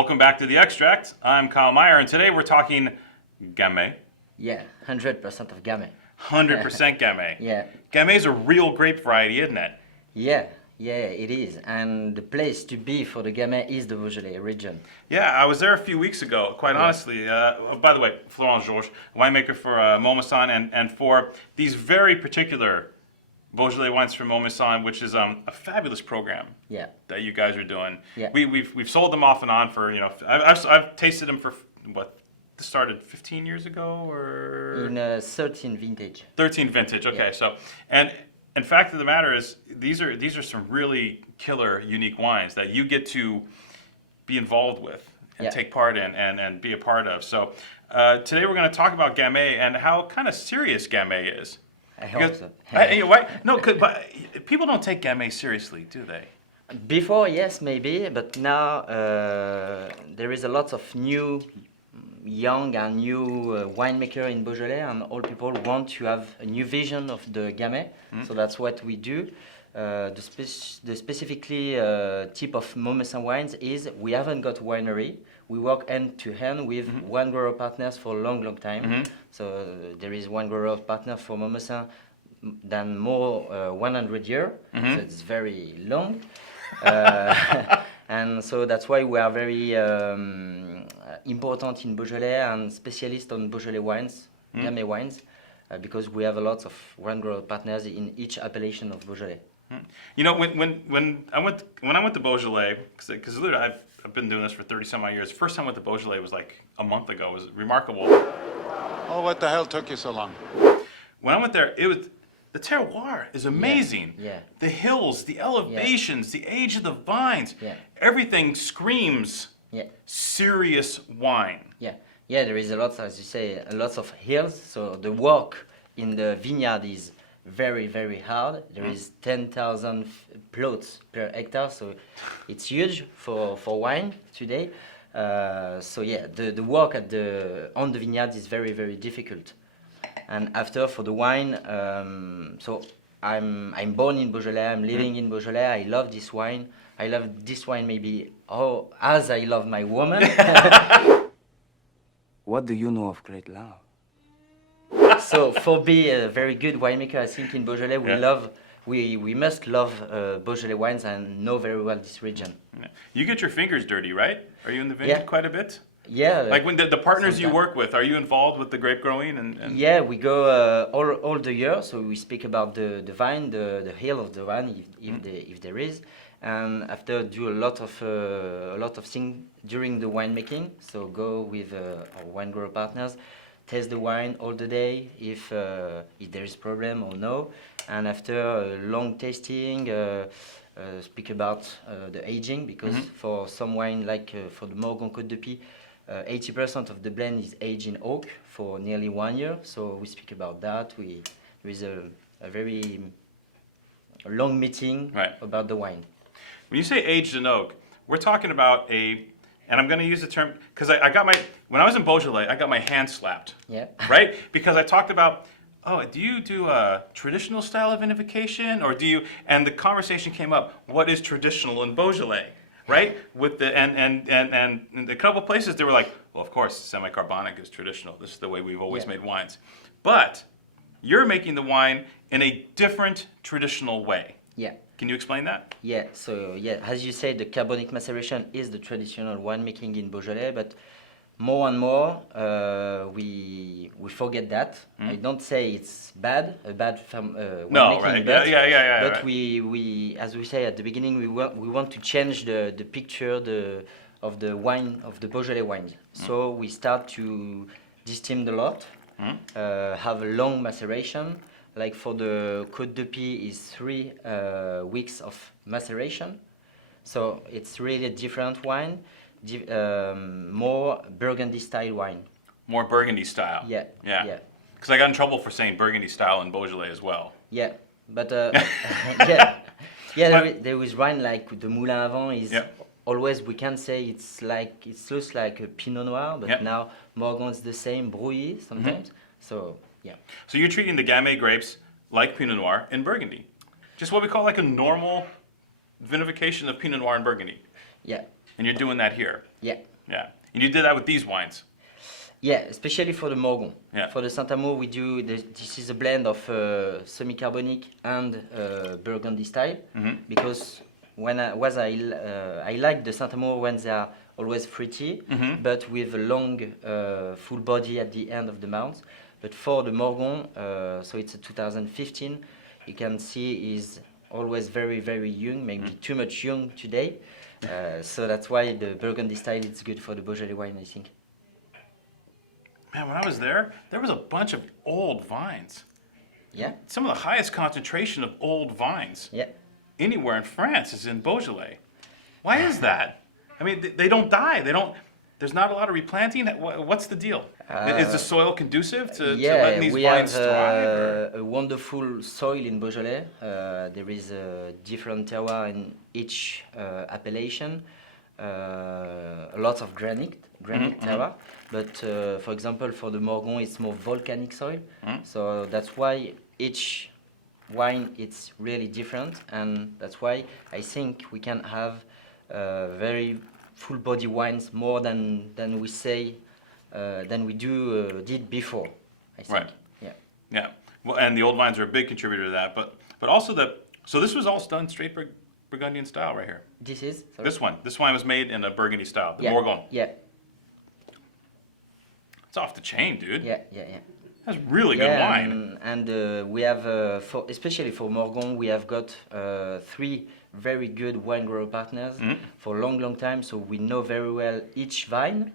Welcome back to The Extract. I'm Kyle Meyer, and today we're talking Gamay. Yeah, 100% of Gamay. 100% Gamay. Yeah. Gamay is a real grape variety, isn't it? Yeah, it is. And the place to be for the Gamay is the Beaujolais region. Yeah, I was there a few weeks ago, quite honestly. By the way, Florent Georger, winemaker for Mommessin, and for these very particular Beaujolais wines from Mommessin, which is a fabulous program that you guys are doing. Yeah. We've sold them off and on for, I've tasted them for, this started 15 years ago, or? In 13 vintage. 13 vintage, okay. Yeah. So, and fact of the matter is, these are some really killer, unique wines that you get to be involved with and take part in and be a part of. So today we're going to talk about Gamay and how kind of serious Gamay is. I hope so. Why? No, but people don't take Gamay seriously, do they? Before, yes, maybe, but now there is a lot of new, young and new winemaker in Beaujolais, and all people want to have a new vision of the Gamay. So that's what we do. The specifically tip of Mommessin Wines is we haven't got winery. We work hand to hand with one grower partners for a long time. So there is one grower partner for Mommessin than more 100 years. So it's very long. And so that's why we are very important in Beaujolais and specialist on Beaujolais wines, Gamay wines, because we have a lot of one grower partners in each appellation of Beaujolais. You know, when I went to Beaujolais, because literally I've been doing this for 30 some odd years. First time I went to Beaujolais was like a month ago. It was remarkable. Oh, what the hell took you so long? When I went there, the terroir is amazing. Yeah. The hills, the elevations, the age of the vines, everything screams serious wine. Yeah, there is a lot, as you say, a lot of hills. So the work in the vineyard is very, very hard. There is 10,000 plots per hectare, so it's huge for wine today. So yeah, the work on the vineyard is very, very difficult. And after for the wine, so I'm born in Beaujolais. I'm living in Beaujolais. I love this wine. I love this wine maybe as I love my woman. What do you know of great love? So for be a very good winemaker, I think in Beaujolais we must love Beaujolais wines and know very well this region. Yeah. You get your fingers dirty, right? Are you in the vineyard quite a bit? Yeah. Like when the partners you work with, are you involved with the grape growing? And Yeah, we go all the year. So we speak about the vine, the hill of the vine, if there is, and after do a lot of things during the winemaking. So go with our wine grower partners, taste the wine all the day if there is problem or no, and after long tasting, speak about the aging, because for some wine like for the Morgon Côte de Pie, 80% of the blend is aged in oak for nearly 1 year. So we speak about that. There is a very long meeting about the wine. When you say aged in oak, we're talking about and I'm going to use the term, because when I was in Beaujolais, I got my hand slapped. Yeah. Right? Because I talked about, do you do a traditional style of vinification, or do you, and the conversation came up, what is traditional in Beaujolais? Right? With the and in a couple of places they were like, well, of course, semi-carbonic is traditional. This is the way we've always made wines. But you're making the wine in a different traditional way. Yeah. Can you explain that? Yeah. So as you said, the carbonic maceration is the traditional winemaking in Beaujolais, but more and more we forget that. I don't say it's bad winemaking, No, right? But we as we say at the beginning, we want to change the picture of the wine, of the Beaujolais wines. So we start to distill a lot, have a long maceration. Like for the Côte de Pie is 3 weeks of maceration. So it's really a different wine. More Burgundy style wine. More Burgundy style. Yeah. Because I got in trouble for saying Burgundy style in Beaujolais as well. Yeah, but there is wine like the Moulin à Vent is always, we can say it looks like a Pinot Noir, but now Morgon is the same, Brouilly sometimes. So yeah. So you're treating the Gamay grapes like Pinot Noir in Burgundy, just what we call like a normal vinification of Pinot Noir in Burgundy. Yeah. And you're doing that here. Yeah. Yeah. And you did that with these wines. Yeah, especially for the Morgon. Yeah. For the Saint-Amour, we do this is a blend of semi-carbonic and Burgundy style. Because I like the Saint-Amour when they are always fruity, but with a long full body at the end of the mouth. But for the Morgon, so it's a 2015. You can see is always very very young, maybe too much young today. So that's why the Burgundy style is good for the Beaujolais wine, I think. Man, when I was there was a bunch of old vines. Yeah. Some of the highest concentration of old vines Yeah. anywhere in France is in Beaujolais. Why is that? I mean, they don't die. There's not a lot of replanting. What's the deal? Is the soil conducive to letting these we vines have thrive? a wonderful soil in Beaujolais. There is a different terroir in each appellation. A lot of granite terroir. But for example, for the Morgon, it's more volcanic soil. So that's why each wine it's really different, and that's why I think we can have very full body wines more than we say than we did before. I think. Right. Yeah. Yeah. Well, and the old vines are a big contributor to that, but also so this was all done straight Burgundian style right here. This is sorry? This wine was made in a Burgundy style, the Yeah. Morgon. Yeah. It's off the chain, dude. Yeah. That's really good wine. And we have, especially for Morgon, we have got 3 very good wine grower partners for a long time. So we know very well each vine.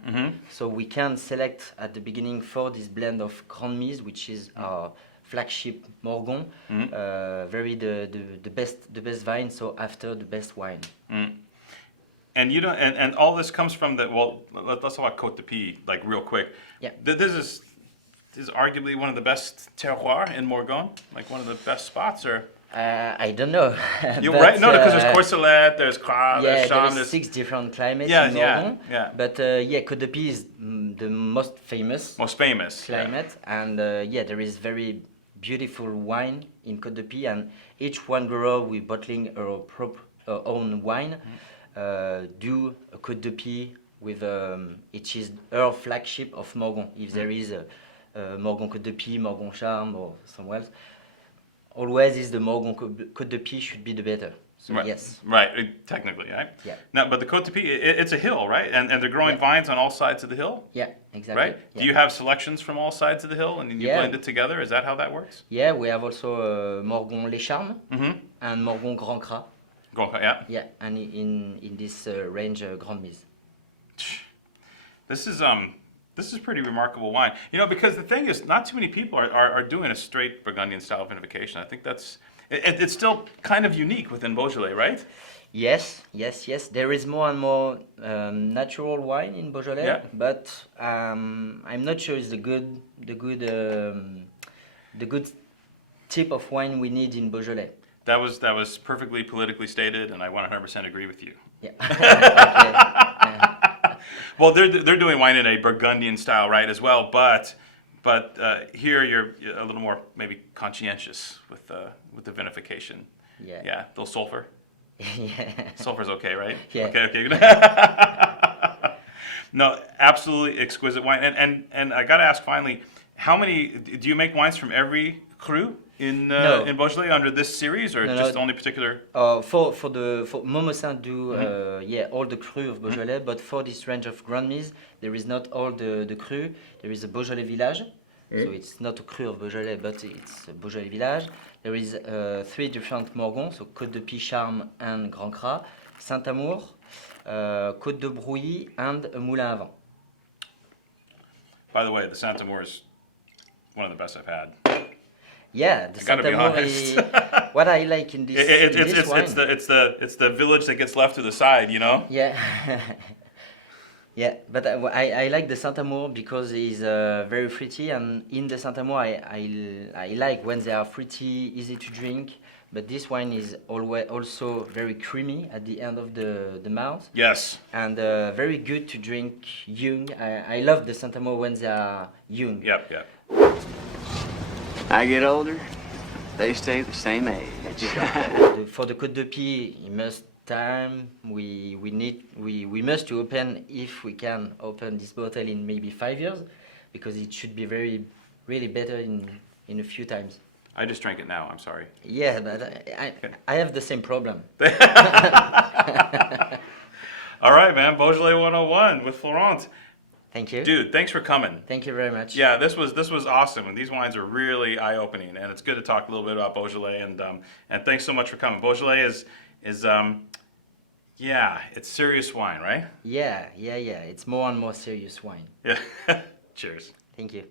So we can select at the beginning for this blend of Grand Mise, which is our flagship Morgon, the best vine. So after the best wine. And you don't, and all this comes from let's talk about Côte de Pie, like real quick. Yeah. This is arguably one of the best terroir in Morgon, like one of the best spots, or? I don't know. You're But, right. No, because there's Courcelette, there's Cras, there's Cham, there is 6 different climates Yeah, in yeah, Morgon. yeah. But Côte de Pie is the most famous most famous. Yeah. climate, and there is very beautiful wine in Côte de Pie, and each wine grower we bottling our own wine do a Côte de Pie with it is her flagship of Morgon. If there is a Morgon Côte de Pie, Morgon Charme, or somewhere else, always is the Morgon Côte de Pie should be the better. So Right. yes. Right. Technically, right? Yeah. Now, but the Côte de Pie, it's a hill, right? And they're growing vines on all sides of the hill, Yeah, exactly. right? Yeah. Do you have selections from all sides of the hill, and then you Yeah. blend it together? Is that how that works? Yeah, we have also Morgon Les Charmes and Morgon Grand Cras. Yeah. Yeah, and in this range, Grand Mise. This is pretty remarkable wine. You know, because the thing is, not too many people are doing a straight Burgundian style vinification. I think it's still kind of unique within Beaujolais, right? Yes. There is more and more natural wine in Beaujolais, Yeah. but I'm not sure it's the good type of wine we need in Beaujolais. That was perfectly politically stated, and I 100% agree with you. Yeah. Okay. Well, they're doing wine in a Burgundian style, right, as well. But here you're a little more maybe conscientious with the vinification. Yeah. Yeah, a little sulfur. Yeah. Sulfur's okay, right? Yeah. Okay. No, absolutely exquisite wine. And I got to ask finally, how many do you make wines from every cru in No. in Beaujolais under this series, or No, just no. only particular? For Mommessin do all the cru of Beaujolais, but for this range of Grand Mise, there is not all the cru. There is a Beaujolais village, so it's not a cru of Beaujolais, but it's a Beaujolais village. There is 3 different Morgons, so Côte de Pie, Charme, and Grand Cras, Saint-Amour, Côte de Brouilly, and a Moulin à Vent. By the way, the Saint-Amour is one of the best I've had. Yeah, the I gotta be Saint-Amour honest. is what I like in this, wine. It's the village that gets left to the side, you know. Yeah, yeah, but I like the Saint-Amour because it's very fruity, and in the Saint-Amour I like when they are fruity, easy to drink. But this wine is always also very creamy at the end of the mouth, Yes. and very good to drink young. I love the Saint-Amour when they are young. Yep. I get older, they stay the same age. For the Côte de Pie, you must time. We must to open, if we can open this bottle in maybe 5 years, because it should be really better in a few times. I just drank it now. I'm sorry. Yeah, but I have the same problem. All right, man. Beaujolais 101 with Florent. Thank you. Dude, thanks for coming. Thank you very much. Yeah, this was awesome, and these wines are really eye-opening, and it's good to talk a little bit about Beaujolais, and thanks so much for coming. Beaujolais is yeah, it's serious wine, right? Yeah. It's more and more serious wine. Yeah. Cheers. Thank you.